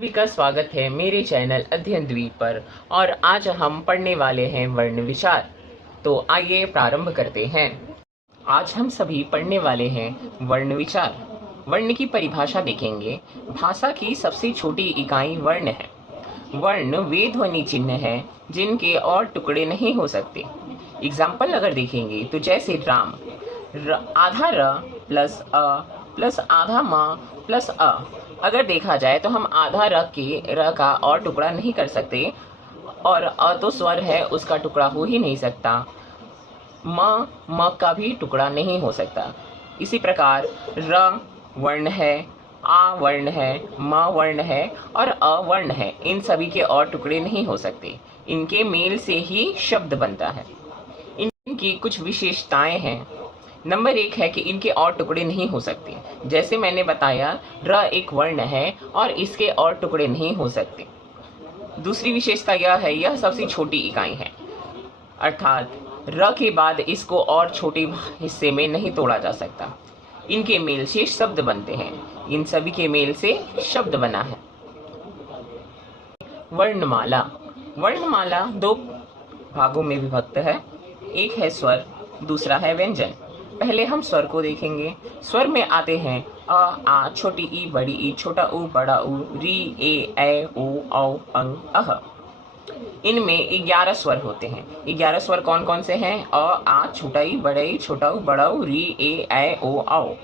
सभी का स्वागत है मेरे चैनल अध्ययन द्वीप पर। और आज हम पढ़ने वाले हैं वर्ण विचार। तो आइए प्रारंभ करते हैं। आज हम सभी पढ़ने वाले हैं वर्ण विचार। वर्ण की परिभाषा देखेंगे। भाषा की सबसे छोटी इकाई वर्ण है। वर्ण वे ध्वनि चिन्ह है जिनके और टुकड़े नहीं हो सकते। एग्जाम्पल अगर देखेंगे तो जैसे राम, आधा र प्लस अ प्लस आधा म प्लस अ। अगर देखा जाए तो हम आधा र का और टुकड़ा नहीं कर सकते, और अ तो स्वर है, उसका टुकड़ा हो ही नहीं सकता। म का भी टुकड़ा नहीं हो सकता। इसी प्रकार र वर्ण है, आ वर्ण है, म वर्ण है और अ वर्ण है। इन सभी के और टुकड़े नहीं हो सकते। इनके मेल से ही शब्द बनता है। इनकी कुछ विशेषताएं हैं। नंबर 1 है कि इनके और टुकड़े नहीं हो सकते। जैसे मैंने बताया, र एक वर्ण है और इसके और टुकड़े नहीं हो सकते। दूसरी विशेषता यह है, यह सबसे छोटी इकाई है, अर्थात र के बाद इसको और छोटे हिस्से में नहीं तोड़ा जा सकता। इनके मेल से शब्द बनते हैं। इन सभी के मेल से शब्द बना है। वर्णमाला। वर्णमाला दो भागों में विभक्त है। एक है स्वर, दूसरा है व्यंजन। पहले हम स्वर को देखेंगे। स्वर में आते हैं अ, आ, छोटी ई, बड़ी ई, छोटा ऊ, बड़ा ऊ, री, ए, ओ, औ, अंग, अह। इनमें 11 स्वर होते हैं। 11 स्वर कौन कौन से हैं? अ, आ, छोटा ई, बड़ा ई, छोटा ऊ, बड़ा ऊ, री, ए, ओ, औ।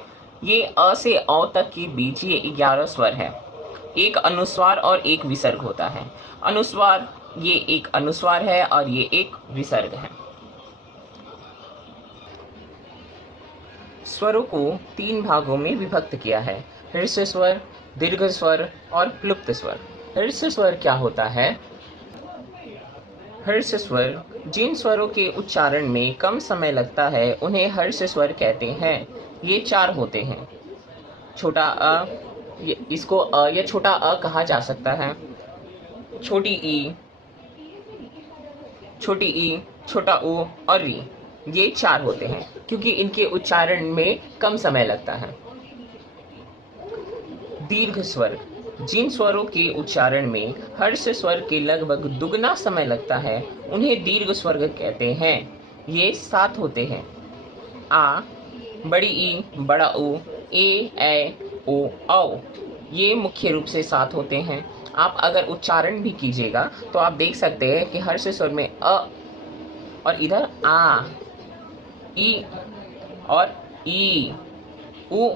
ये अ से औ तक के बीच ये 11 स्वर है। एक अनुस्वार और एक विसर्ग होता है। अनुस्वार, ये एक अनुस्वार है और ये एक विसर्ग है। स्वरों को 3 भागों में विभक्त किया है: हर्ष स्वर, दीर्घ स्वर और प्लुप्त स्वर। हर्ष स्वर क्या होता है? हर्ष स्वर जिन स्वरों के उच्चारण में कम समय लगता है उन्हें हर्ष स्वर कहते हैं। ये 4 होते हैं। छोटा अ, इसको अ या छोटा अ कहा जा सकता है। छोटी ई, छोटा ऊ और री। ये 4 होते हैं क्योंकि इनके उच्चारण में कम समय लगता है। दीर्घ स्वर जिन स्वरों के उच्चारण में हर्ष स्वर के लगभग दुगना समय लगता है उन्हें दीर्घ स्वर कहते हैं। ये 7 होते हैं: आ, बड़ी ई, बड़ा ऊ, ए, ओ, औ। ये मुख्य रूप से 7 होते हैं। आप अगर उच्चारण भी कीजिएगा तो आप देख सकते हैं कि हर्ष स्वर में अ और इधर आ, ई और ई, उ,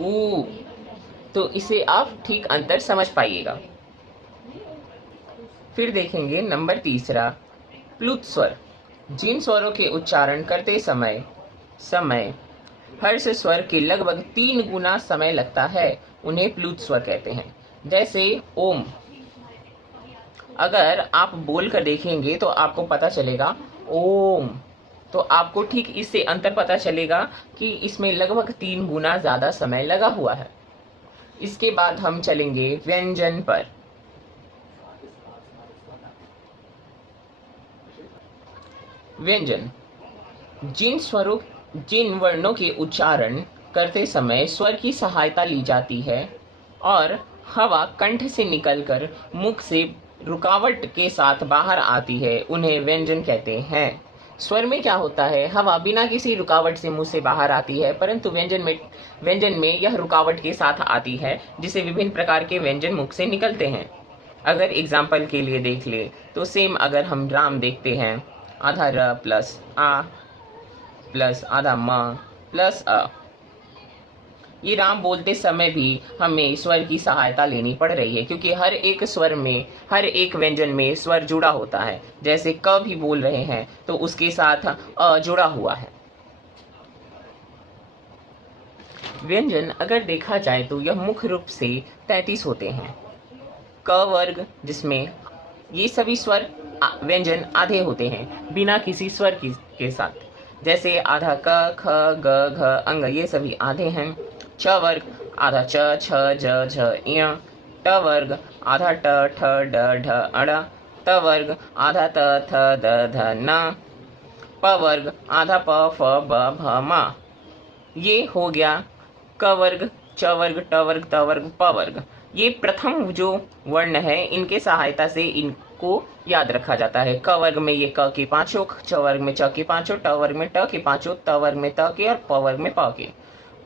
ऊ। तो इसे आप ठीक अंतर समझ पाइएगा। फिर देखेंगे नंबर 3, प्लुत स्वर। जिन स्वरों के उच्चारण करते समय हर्ष स्वर के लगभग 3 गुना समय लगता है उन्हें प्लुत स्वर कहते हैं। जैसे ओम। अगर आप बोल कर देखेंगे तो आपको पता चलेगा ओम, तो आपको ठीक इससे अंतर पता चलेगा कि इसमें लगभग 3 गुना ज्यादा समय लगा हुआ है। इसके बाद हम चलेंगे व्यंजन पर। व्यंजन जिन वर्णों के उच्चारण करते समय स्वर की सहायता ली जाती है और हवा कंठ से निकलकर मुख से रुकावट के साथ बाहर आती है उन्हें व्यंजन कहते हैं। स्वर में क्या होता है? हवा बिना किसी रुकावट से मुंह से बाहर आती है, परंतु व्यंजन में यह रुकावट के साथ आती है, जिसे विभिन्न प्रकार के व्यंजन मुख से निकलते हैं। अगर एग्जाम्पल के लिए देख ले तो सेम अगर हम राम देखते हैं, आधा र प्लस आ प्लस आधा म प्लस अ। ये राम बोलते समय भी हमें स्वर की सहायता लेनी पड़ रही है क्योंकि हर एक स्वर में, हर एक व्यंजन में स्वर जुड़ा होता है। जैसे क भी बोल रहे हैं तो उसके साथ अ जुड़ा हुआ है। व्यंजन अगर देखा जाए तो यह मुख्य रूप से 33 होते हैं। क वर्ग, जिसमें ये सभी स्वर व्यंजन आधे होते हैं बिना किसी स्वर के साथ। जैसे आधा क, ख, ग, घ, अंग, ये सभी आधे हैं। च वर्ग आधा च, छ, ज, झ, ञ। ट वर्ग आधा ट, ठ, ड, ढ, अड़। त वर्ग आधा त, थ, द, ध, न। प वर्ग आधा प, फ, ब, भ, म। ये हो गया क वर्ग, च वर्ग, ट वर्ग, त वर्ग, प वर्ग। ये प्रथम जो वर्ण है, इनके सहायता से इनको याद रखा जाता है। क वर्ग में ये क के पांचों, च वर्ग में च के पांचों, ट वर्ग में ट के पांचों, त वर्ग में त के और प वर्ग में प के।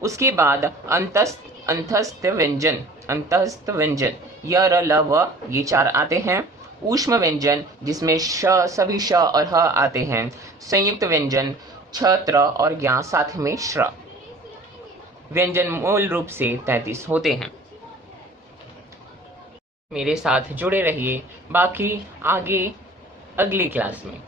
उसके बाद अंतस्थ व्यंजन, अंतस्थ व्यंजन य र ल व ये 4 आते हैं। ऊष्म व्यंजन जिसमें श, सभी श और ह आते हैं। संयुक्त व्यंजन छ, त्र और ज्ञ साथ में श्र। व्यंजन मूल रूप से 33 होते हैं। मेरे साथ जुड़े रहिए बाकी आगे अगली क्लास में।